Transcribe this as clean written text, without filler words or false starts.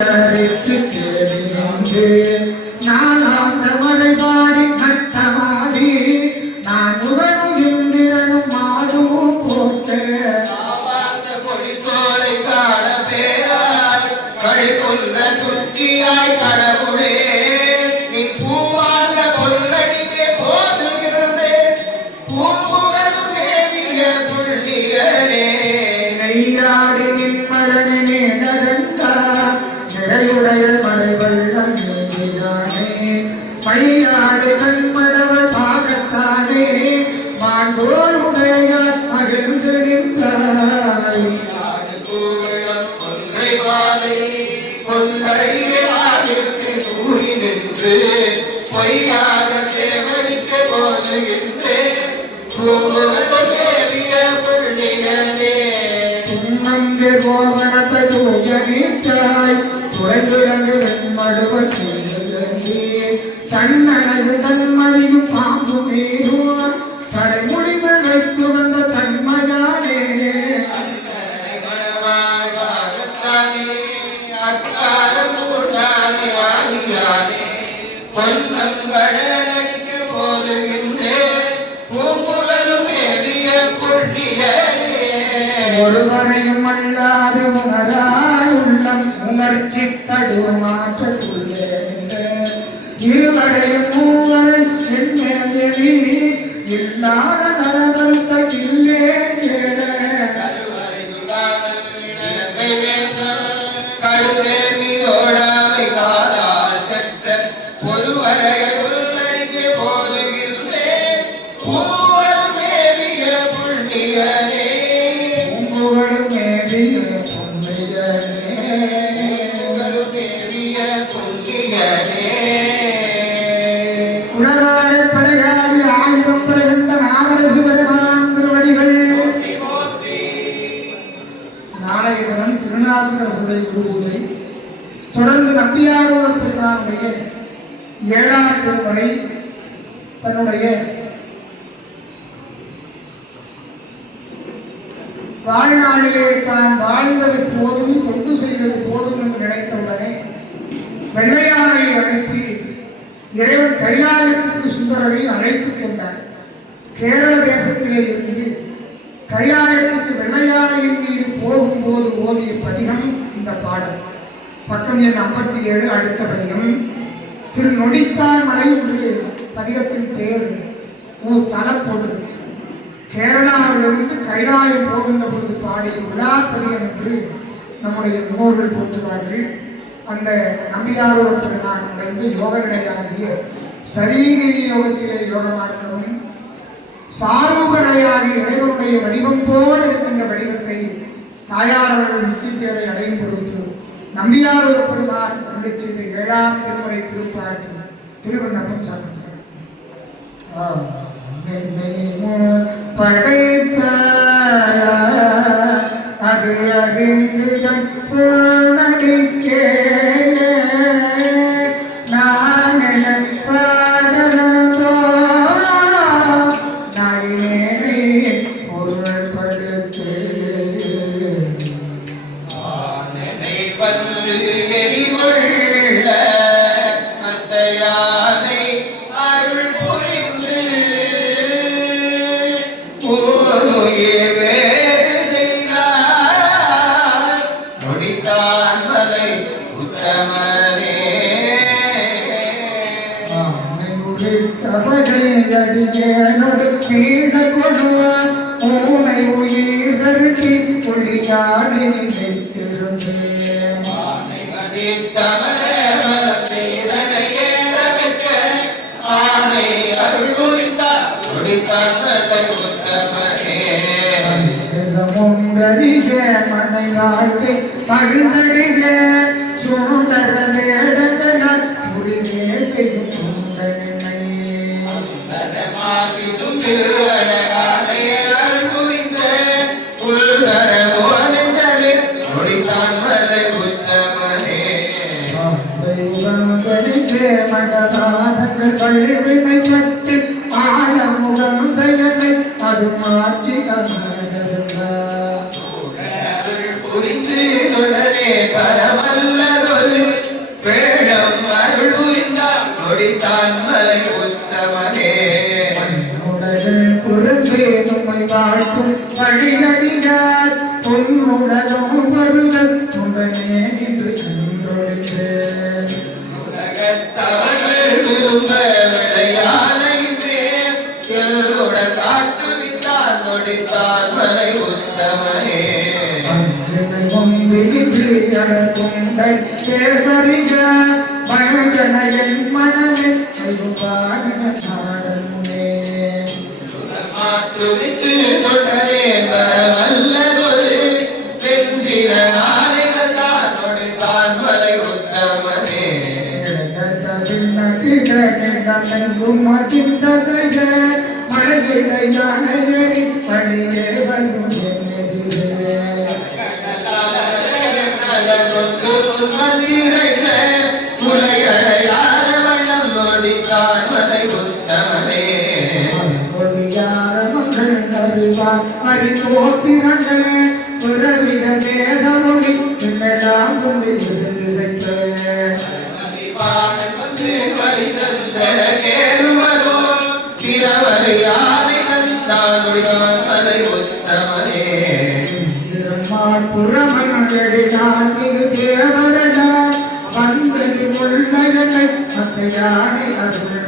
நான் அந்த மலைபாடி நட்டமாடி நான் உடனும் இந்திரனும் மாடும் போற்று பொழித்தோலை காண பேராய் கழிக்குன்ற துச்சியாய் கடவுளே நீ பூவாக கொள்ளடிக்கே போதுகிறேன் பூம்புகரும் தேவிய புள்ளியரே நெய்யாடி நின்மலனே நேடரண்டா நிறையுடைய மலைவள்ளம் நீதியானே மையாடு கண்மடவள் பாகத்தானே மாண்டோர் உடையார் மகிழ்ந்து நின்றாய் கொன்றை வாழை கொண்டறியாவிற்கு கூறி நின்று பொய்யாக சேவடிக்க போதுகின்றேன் தேவிய புள்ளியனே தும்மஞ்சு கோவணத்தை தூயனித்தாய் துறைந்துடங்கு வெண்மடுவன் தன்னழகு தன்மதியும் பாம்பு மீறுவார் சடைமுடிகள் வைத்து வந்த தன்மையானே ஒருவரையும் அல்லாது உணராய் உள்ளம் உணர்ச்சி தடுமாற்றத்துள்ளே இருவரையும் மூவரை என்மேலி இல்லாத நரதல்கில்லே படையாளி ஆயிரம் பிறந்த நாகரசு பெருமான் திருவடிகள் நாளைய தினம் திருநாவுக்கரசுடைய குருபூஜை தொடர்ந்து நம்பியாரூர பெருமானுடைய 7ஆம் திருமுறை தன்னுடைய வாழ்நாளிலே தான் வாழ்ந்தது போதும் தொண்டு செய்தது போதும் என்று நினைத்தவுடனே வெள்ளையானையை அனுப்பி இறைவன் கைலாயத்திற்கு சுந்தரரை அழைத்துக் கொண்டார். கேரள தேசத்திலே இருந்து கைலாயத்துக்கு வெள்ளையானையின் மீது போகும்போது ஓதிய பதிகம் இந்த பாடல். பக்கம் எண் 57 அடுத்த பதிகம். திரு நொடித்தான் மலை என்று பதிகத்தின் பெயர் தலப்பொழுது. கேரளாவிலிருந்து கைலாயம் போகின்ற பொழுது பாடிய விழா பதிகம் என்று நம்முடைய முன்னோர்கள் போற்றுவார்கள். அந்த நம்பியாரூர பெருமான் அடைந்து யோக நிலையாகிய சரீகிரி யோகத்திலே யோகமாற்றவும் சாரூப நிலையாகிய இறைவனுடைய வடிவம் போல இருக்கின்ற வடிவத்தை தாயார் அவர்கள் முக்கிய பேரை அடையும் பொழுது நம்பியாரூர பெருமான் தன்னுடைய செய்த 7ஆம் திருமுறை திருப்பாட்டு திருவிண்ணப்பம் சாதிக்கிறார். படைத்த அது அறிந்துதன் நடிக்கே நான் பாடலோ நடினேனை பொருள்படுத்து அடியேனோடு பீட கொடுவார் ஊனை உயிர் வருட்டி புள்ளியாடி நினைத்திருந்தேன். மனை வாழ்க்கை பழுந்தடிக சுந்தர வேடங்கள் புரிதே செய்யும் மண்டபாதங்கள் கல்வினை சட்டு ஆடமுகம் தயனை அது மாற்றி அமர்ந்தார் புரிந்து பரமல்லதொரு நொடித்தான் மலை உத்தமனே உடல் பொருந்தே நம்மை வாழ்த்தும் வழியடியார் பொன்னுடலும் வருதல் உடனே நின்று கன்றொழிந்து உலகத்தவர்கள் விரும்ப விளையானைந்தே எல்லோட காட்டு வித்தான் நொடித்தான் மலை உத்தமனே அஞ்சனை ஒன்றினின்று அடக்குண்டல் சேவரிக மகஜனையன் மனமே கைவாடின நாடனுமே மாற்றுவித்து தொடரே வரவல்லதொரு வெஞ்சின நாளிகத்தான் நொடித்தான் மலை உத்தமனே கண்ட பின்னதிக நின்றமெங்கும் அதிர்ந்தசைக மழையிடை யானையறி வழியே வரும் என்னெதிரே முளையடையாத வண்ணம் நொடித்தான் மலை உத்தமனே கொடியார மக்கள் அறிவார் அறிந்தோத்திரங்கள் பிறவித வேதமொழி பின்னெல்லாம் கொண்டு இருந்து சென்ற பாடல் வந்து வரிதந்தட கேளுவதோ சிரவரையானை தந்தான் நொடித்தான் மலை உத்தமனே புறமணிடான் மிகு தேவரட வந்தது முள்ளைகளை மத்த யானை அருள்